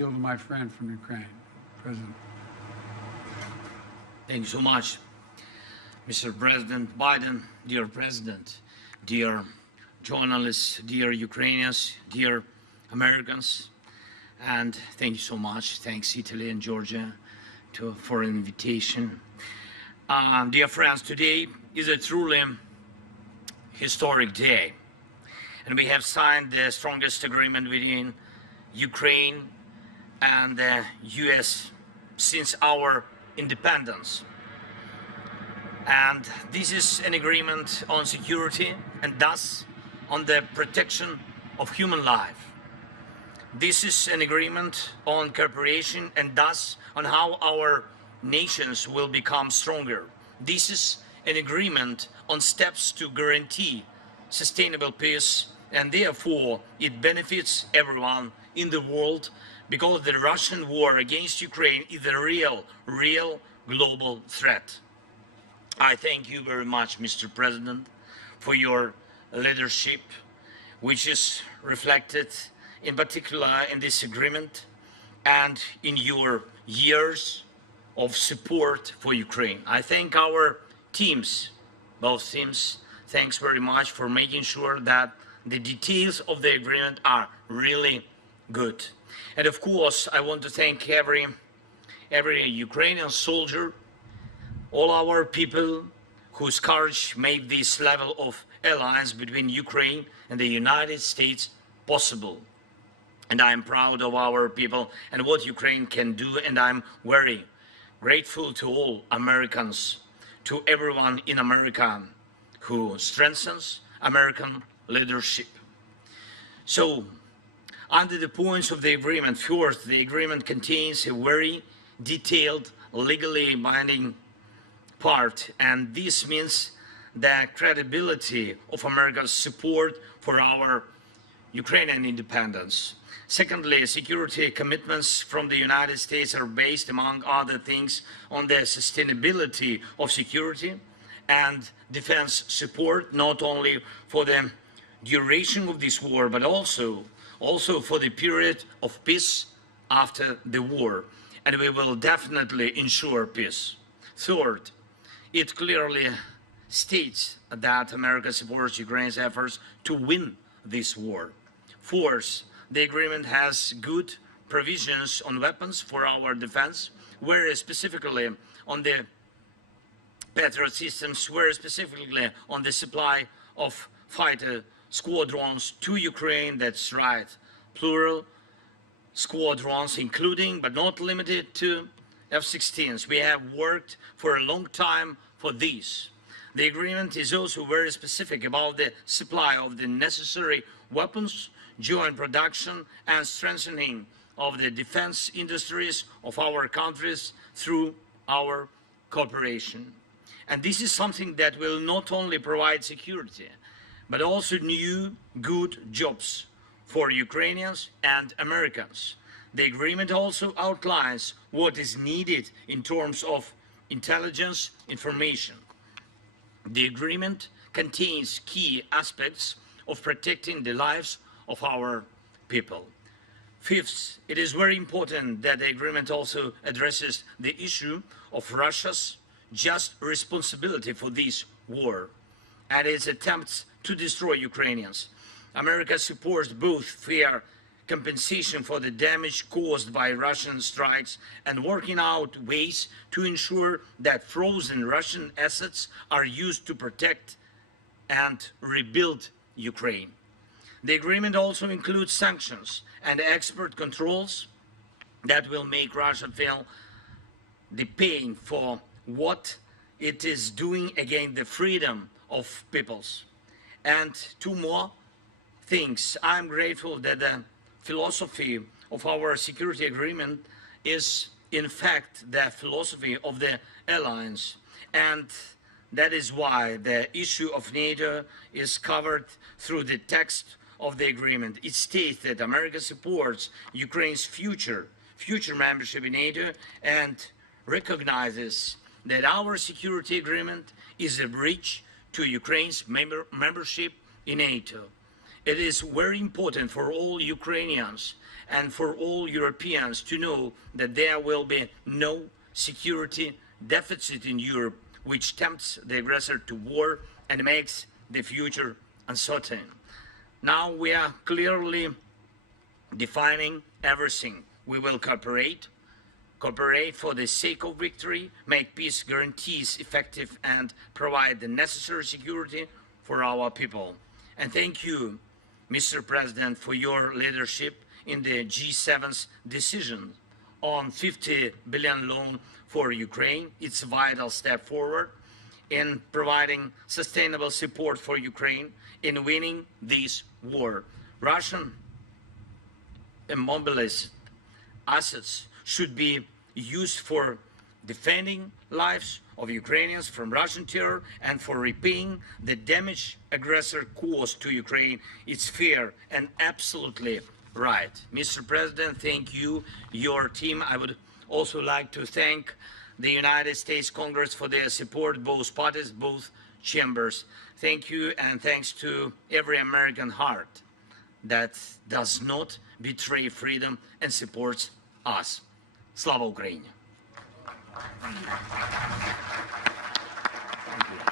To my friend from Ukraine, President. Thank you so much, Mr. President Biden, dear President, dear journalists, dear Ukrainians, dear Americans, and thank you so much. Thanks, Italy and Georgia, for an invitation. Dear friends, today is a truly historic day, and we have signed the strongest agreement between Ukraine and the US since our independence. And this is an agreement on security and thus on the protection of human life. This is an agreement on cooperation and thus on how our nations will become stronger. This is an agreement on steps to guarantee sustainable peace, and therefore it benefits everyone in the world, because the Russian war against Ukraine is a real global threat. I thank you very much, Mr. President, for your leadership, which is reflected in particular in this agreement and in your years of support for Ukraine. I thank our teams, both teams. Thanks very much for making sure that the details of the agreement are really good. And of course, I want to thank every Ukrainian soldier, all our people whose courage made this level of alliance between Ukraine and the United States possible. And I'm proud of our people and what Ukraine can do, and I'm very grateful to all Americans, to everyone in America who strengthens American leadership. So, under the points of the agreement, first, the agreement contains a very detailed, legally binding part, and this means the credibility of America's support for our Ukrainian independence. Secondly, security commitments from the United States are based, among other things, on the sustainability of security and defense support, not only for the duration of this war, but also for the period of peace after the war, and we will definitely ensure peace. Third, it clearly states that America supports Ukraine's efforts to win this war. Fourth, the agreement has good provisions on weapons for our defense, whereas specifically on the Patriot systems, whereas specifically on the supply of fighter squadrons to Ukraine. That's right, plural, squadrons, including but not limited to F-16s. We have worked for a long time for this. The agreement is also very specific about the supply of the necessary weapons, joint production, and strengthening of the defense industries of our countries through our cooperation. And this is something that will not only provide security, but also new, good jobs for Ukrainians and Americans. The agreement also outlines what is needed in terms of intelligence information. The agreement contains key aspects of protecting the lives of our people. Fifth, it is very important that the agreement also addresses the issue of Russia's just responsibility for this war and its attempts to destroy Ukrainians. America supports both fair compensation for the damage caused by Russian strikes and working out ways to ensure that frozen Russian assets are used to protect and rebuild Ukraine. The agreement also includes sanctions and export controls that will make Russia feel the pain for what it is doing against the freedom of peoples. And two more things. I'm grateful that the philosophy of our security agreement is in fact the philosophy of the alliance, and that is why the issue of NATO is covered through the text of the agreement. It states that America supports Ukraine's future membership in NATO and recognizes that our security agreement is a bridge to Ukraine's membership in NATO. It is very important for all Ukrainians and for all Europeans to know that there will be no security deficit in Europe, which tempts the aggressor to war and makes the future uncertain. Now we are clearly defining everything. We will cooperate for the sake of victory, make peace guarantees effective, and provide the necessary security for our people. And thank you, Mr. President, for your leadership in the G7's decision on 50 billion loan for Ukraine. It's a vital step forward in providing sustainable support for Ukraine in winning this war. Russian immobilized assets should be used for defending lives of Ukrainians from Russian terror and for repaying the damage aggressor caused to Ukraine. It's fair and absolutely right. Mr. President, thank you, your team. I would also like to thank the United States Congress for their support, both parties, both chambers. Thank you, and thanks to every American heart that does not betray freedom and supports us. Slava Ukraini! Thank you.